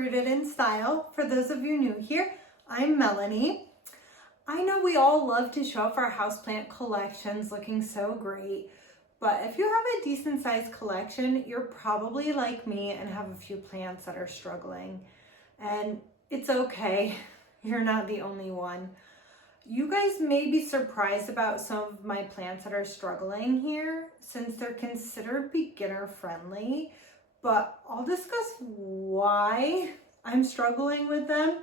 Rooted in Style. For those of you new here, I'm Melanie. I know we all love to show off our houseplant collections looking so great, but if you have a decent sized collection, you're probably like me and have a few plants that are struggling. And it's okay, you're not the only one. You guys may be surprised about some of my plants that are struggling here since they're considered beginner friendly, but I'll discuss why I'm struggling with them,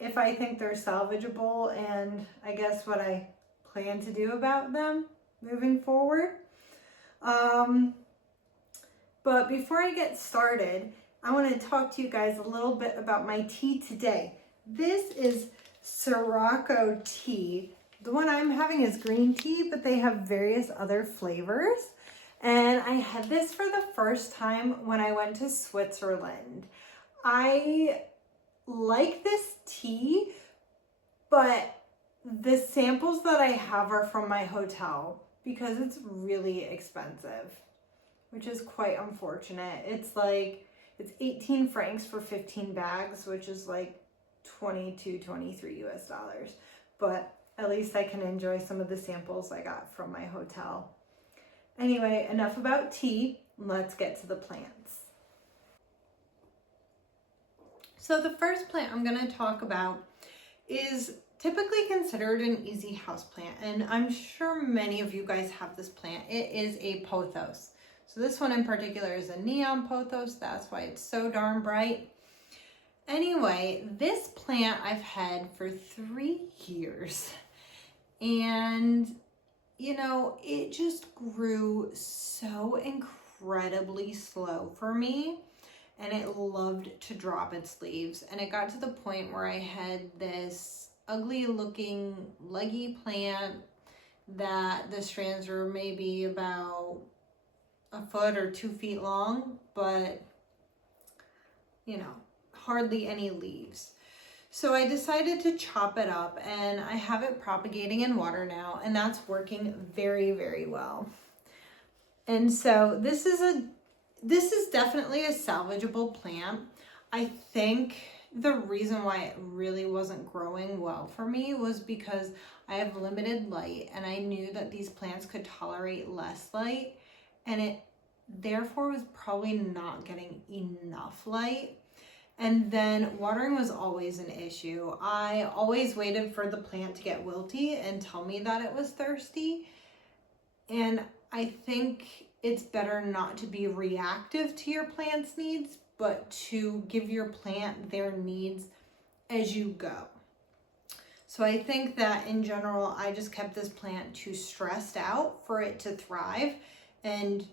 if I think they're salvageable, and I guess what I plan to do about them moving forward. But before I get started, I want to talk to you guys a little bit about my tea today. This is Sirocco tea. The one I'm having is green tea, but they have various other flavors. And I had this for the first time when I went to Switzerland. I like this tea, but the samples that I have are from my hotel because it's really expensive, which is quite unfortunate. It's 18 francs for 15 bags, which is like 22, 23 US dollars. But at least I can enjoy some of the samples I got from my hotel. Anyway, enough about tea. Let's get to the plants. So the first plant I'm going to talk about is typically considered an easy house plant, and I'm sure many of you guys have this plant. It is a pothos. So this one in particular is a neon pothos. That's why it's so darn bright. Anyway, this plant I've had for 3 years, and you know, it just grew so incredibly slow for me, and it loved to drop its leaves. And it got to the point where I had this ugly looking leggy plant that the strands were maybe about a foot or 2 feet long, but you know, hardly any leaves. So I decided to chop it up, and I have it propagating in water now, and that's working very, very well. And so this is definitely a salvageable plant. I think the reason why it really wasn't growing well for me was because I have limited light, and I knew that these plants could tolerate less light, and it therefore was probably not getting enough light. And then watering was always an issue. I always waited for the plant to get wilty and tell me that it was thirsty. And I think it's better not to be reactive to your plant's needs, but to give your plant their needs as you go. So I think that in general, I just kept this plant too stressed out for it to thrive. And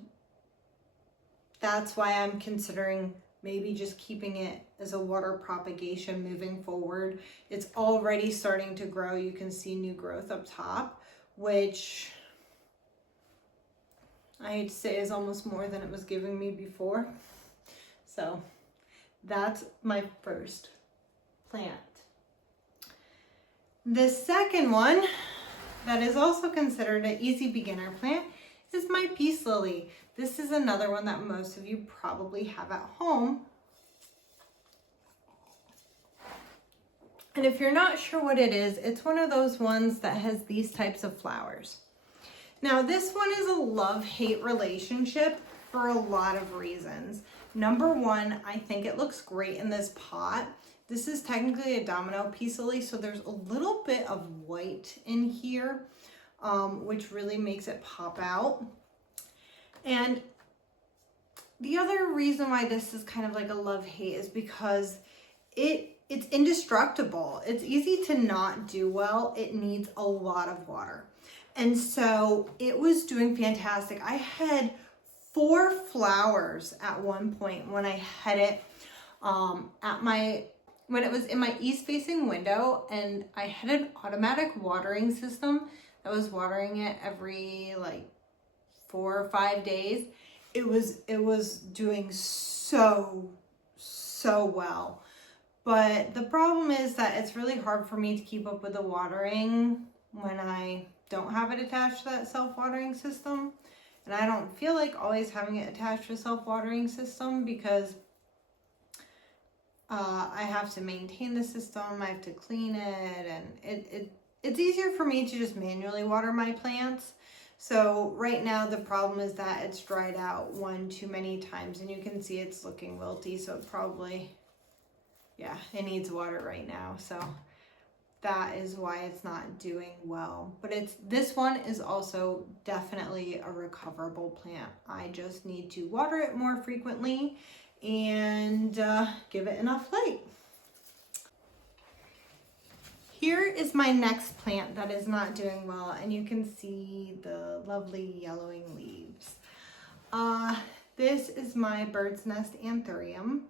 that's why I'm considering maybe just keeping it as a water propagation moving forward. It's already starting to grow. You can see new growth up top, which I hate to say is almost more than it was giving me before. So that's my first plant. The second one that is also considered an easy beginner plant is my Peace Lily. This is another one that most of you probably have at home. And if you're not sure what it is, it's one of those ones that has these types of flowers. Now, this one is a love-hate relationship for a lot of reasons. Number one, I think it looks great in this pot. This is technically a domino Peace Lily, so there's a little bit of white in here, which really makes it pop out. And the other reason why this is kind of like a love-hate is because it's indestructible. It's easy to not do well. It needs a lot of water. And so it was doing fantastic. I had 4 flowers at one point when I had it when it was in my east-facing window, and I had an automatic watering system that was watering it every like 4 or 5 days. It was doing so well. But the problem is that it's really hard for me to keep up with the watering when I don't have it attached to that self-watering system. And I don't feel like always having it attached to a self-watering system because I have to maintain the system, I have to clean it, and it's easier for me to just manually water my plants. So right now the problem is that it's dried out one too many times, and you can see it's looking wilty, so it probably, yeah, it needs water right now. So that is why it's not doing well. But this one is also definitely a recoverable plant. I just need to water it more frequently and give it enough light. Here is my next plant that is not doing well, and you can see the lovely yellowing leaves. This is my Birdsnest Anthurium.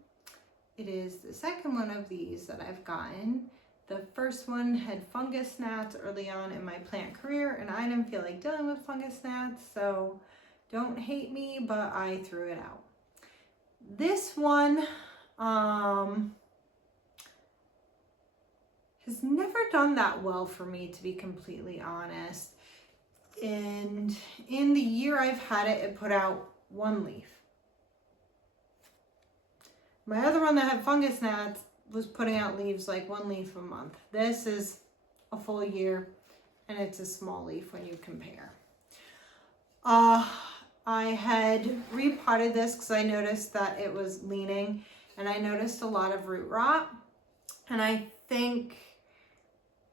It is the second one of these that I've gotten. The first one had fungus gnats early on in my plant career, and I didn't feel like dealing with fungus gnats, so don't hate me, but I threw it out. This one has never done that well for me, to be completely honest. And in the year I've had it, it put out one leaf. My other one that had fungus gnats was putting out leaves like one leaf a month. This is a full year, and it's a small leaf when you compare. I had repotted this because I noticed that it was leaning, and I noticed a lot of root rot. And I think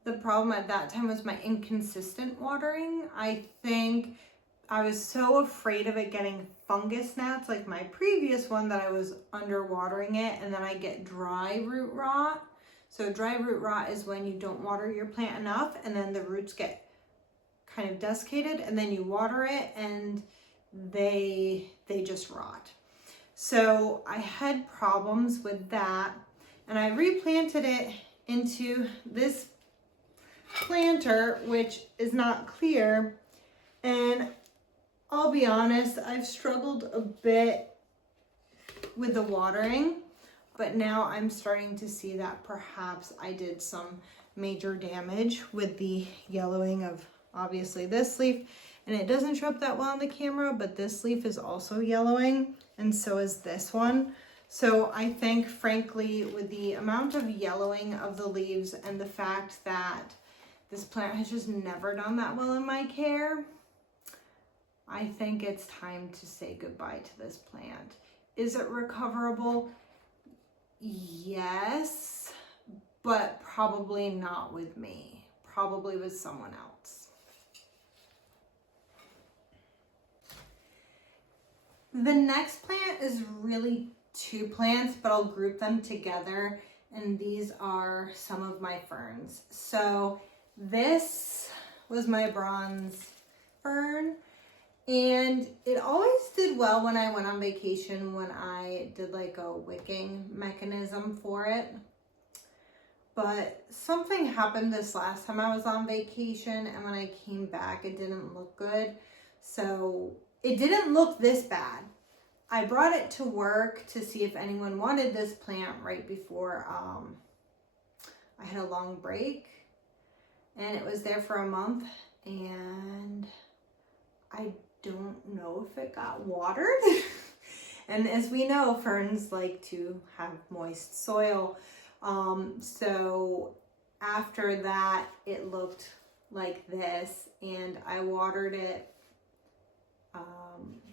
the problem at that time was my inconsistent watering. I think I was so afraid of it getting fungus gnats like my previous one that I was underwatering it, and then I get dry root rot. So dry root rot is when you don't water your plant enough and then the roots get kind of desiccated, and then you water it and they just rot. So I had problems with that, and I replanted it into this planter, which is not clear, and I'll be honest, I've struggled a bit with the watering, but now I'm starting to see that perhaps I did some major damage with the yellowing of obviously this leaf, and it doesn't show up that well on the camera, but this leaf is also yellowing, and so is this one. So I think, frankly, with the amount of yellowing of the leaves and the fact that this plant has just never done that well in my care, I think it's time to say goodbye to this plant. Is it recoverable? Yes, but probably not with me. Probably with someone else. The next plant is really two plants, but I'll group them together, and these are some of my ferns. So this was my bronze fern, and it always did well when I went on vacation, when I did like a wicking mechanism for it. But something happened this last time I was on vacation, and when I came back, it didn't look good. So it didn't look this bad. I brought it to work to see if anyone wanted this plant right before I had a long break, and it was there for a month, and I don't know if it got watered. And as we know, ferns like to have moist soil. So after that, it looked like this, and I watered it,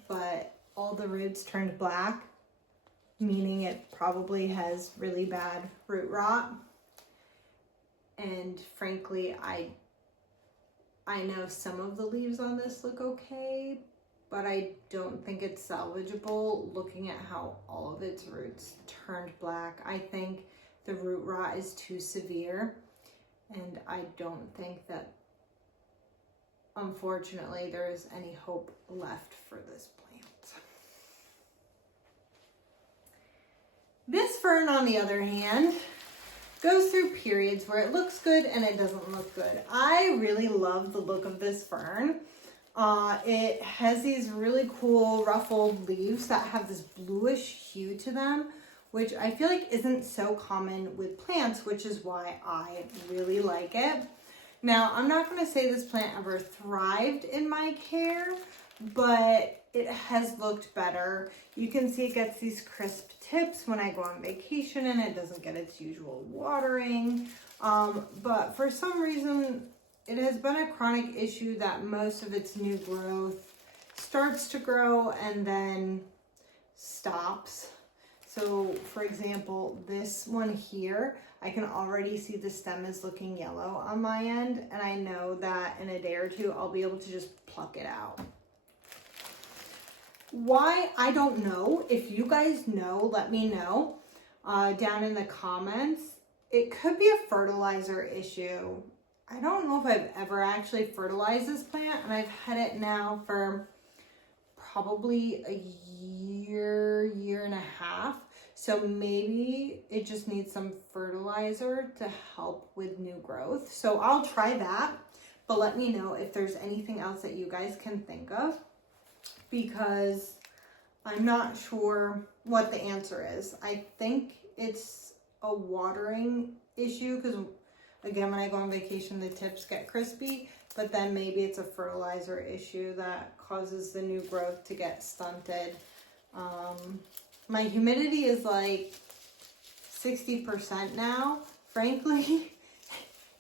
but all the roots turned black, meaning it probably has really bad root rot. And frankly, I know some of the leaves on this look okay, but I don't think it's salvageable looking at how all of its roots turned black. I think the root rot is too severe, and I don't think that, unfortunately, there is any hope left for this plant. This fern, on the other hand, goes through periods where it looks good and it doesn't look good. I really love the look of this fern. It has these really cool ruffled leaves that have this bluish hue to them, which I feel like isn't so common with plants, which is why I really like it. Now, I'm not going to say this plant ever thrived in my care, but it has looked better. You can see it gets these crisp tips when I go on vacation and it doesn't get its usual watering. But for some reason, it has been a chronic issue that most of its new growth starts to grow and then stops. So for example, this one here, I can already see the stem is looking yellow on my end, and I know that in a day or two, I'll be able to just pluck it out. Why? I don't know. If you guys know, let me know down in the comments. It could be a fertilizer issue. I don't know if I've ever actually fertilized this plant, and I've had it now for probably a year, year and a half. So maybe it just needs some fertilizer to help with new growth. So I'll try that, but let me know if there's anything else that you guys can think of, because I'm not sure what the answer is. I think it's a watering issue because, again, when I go on vacation, the tips get crispy, but then maybe it's a fertilizer issue that causes the new growth to get stunted. My humidity is like 60% now. Frankly,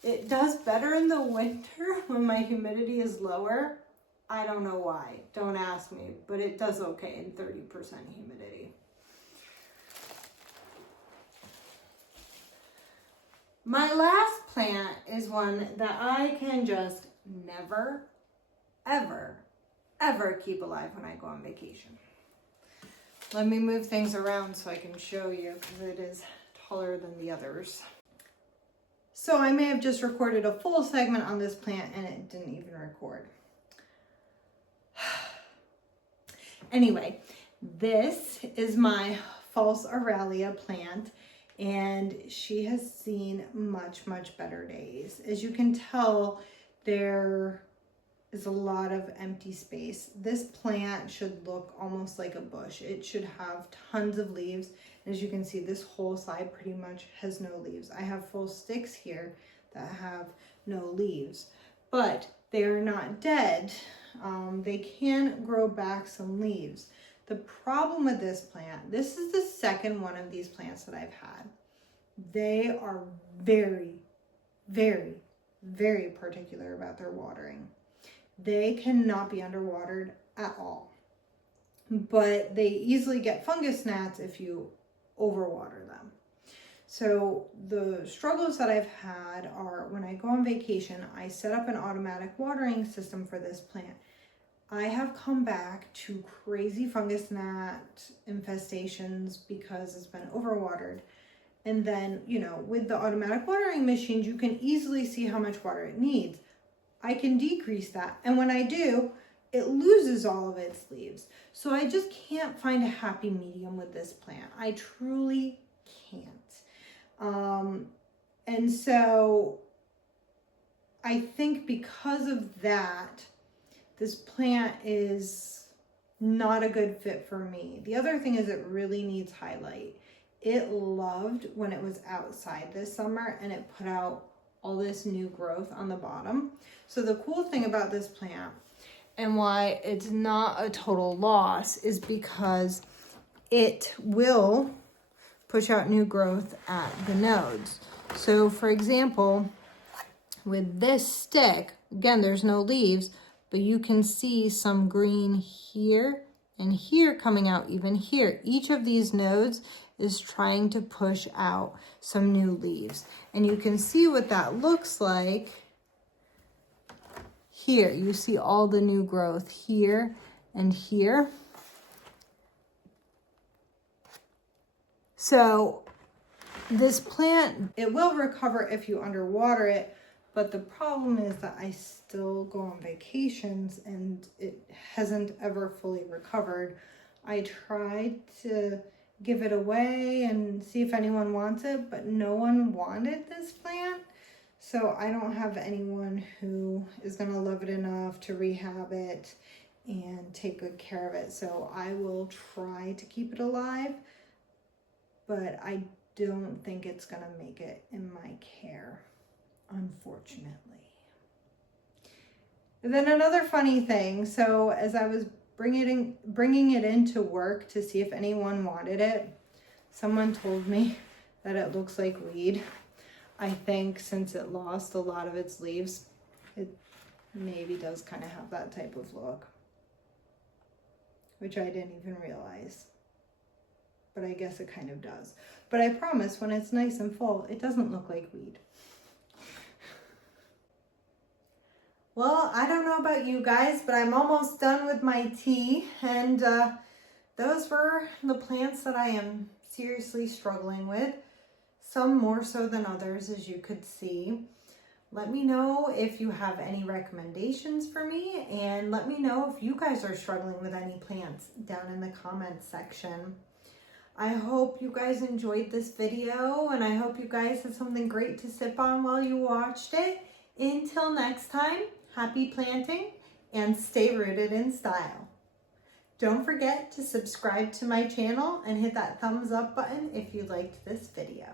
it does better in the winter when my humidity is lower. I don't know why. Don't ask me, but it does okay in 30% humidity. My last plant is one that I can just never, ever, ever keep alive when I go on vacation. Let me move things around so I can show you, because it is taller than the others. So I may have just recorded a full segment on this plant and it didn't even record. Anyway, this is my false Aralia plant, and she has seen much, much better days. As you can tell, there is a lot of empty space. This plant should look almost like a bush. It should have tons of leaves. As you can see, this whole side pretty much has no leaves. I have full sticks here that have no leaves, but they are not dead. They can grow back some leaves. The problem with this plant, this is the second one of these plants that I've had. They are very, very, very particular about their watering. They cannot be underwatered at all, but they easily get fungus gnats if you overwater them. So the struggles that I've had are when I go on vacation, I set up an automatic watering system for this plant. I have come back to crazy fungus gnat infestations because it's been overwatered. And then, you know, with the automatic watering machines, you can easily see how much water it needs. I can decrease that. And when I do, it loses all of its leaves. So I just can't find a happy medium with this plant. I truly can't. And so I think because of that, this plant is not a good fit for me. The other thing is it really needs highlight. It loved when it was outside this summer and it put out all this new growth on the bottom. So the cool thing about this plant and why it's not a total loss is because it will push out new growth at the nodes. So for example, with this stick, again, there's no leaves, but you can see some green here and here coming out even here. Each of these nodes is trying to push out some new leaves. And you can see what that looks like here. You see all the new growth here and here. So this plant, it will recover if you underwater it, but the problem is that I still go on vacations and it hasn't ever fully recovered. I tried to give it away and see if anyone wants it, but no one wanted this plant. So I don't have anyone who is gonna love it enough to rehab it and take good care of it. So I will try to keep it alive, but I don't think it's gonna make it in my care, unfortunately. And then another funny thing, so as I was bringing it into work to see if anyone wanted it. Someone told me that it looks like weed. I think since it lost a lot of its leaves, it maybe does kind of have that type of look, which I didn't even realize. But I guess it kind of does. But I promise when it's nice and full, it doesn't look like weed. Well, I don't know about you guys, but I'm almost done with my tea. And those were the plants that I am seriously struggling with. Some more so than others, as you could see. Let me know if you have any recommendations for me, and let me know if you guys are struggling with any plants down in the comments section. I hope you guys enjoyed this video, and I hope you guys had something great to sip on while you watched it. Until next time, happy planting and stay rooted in style. Don't forget to subscribe to my channel and hit that thumbs up button if you liked this video.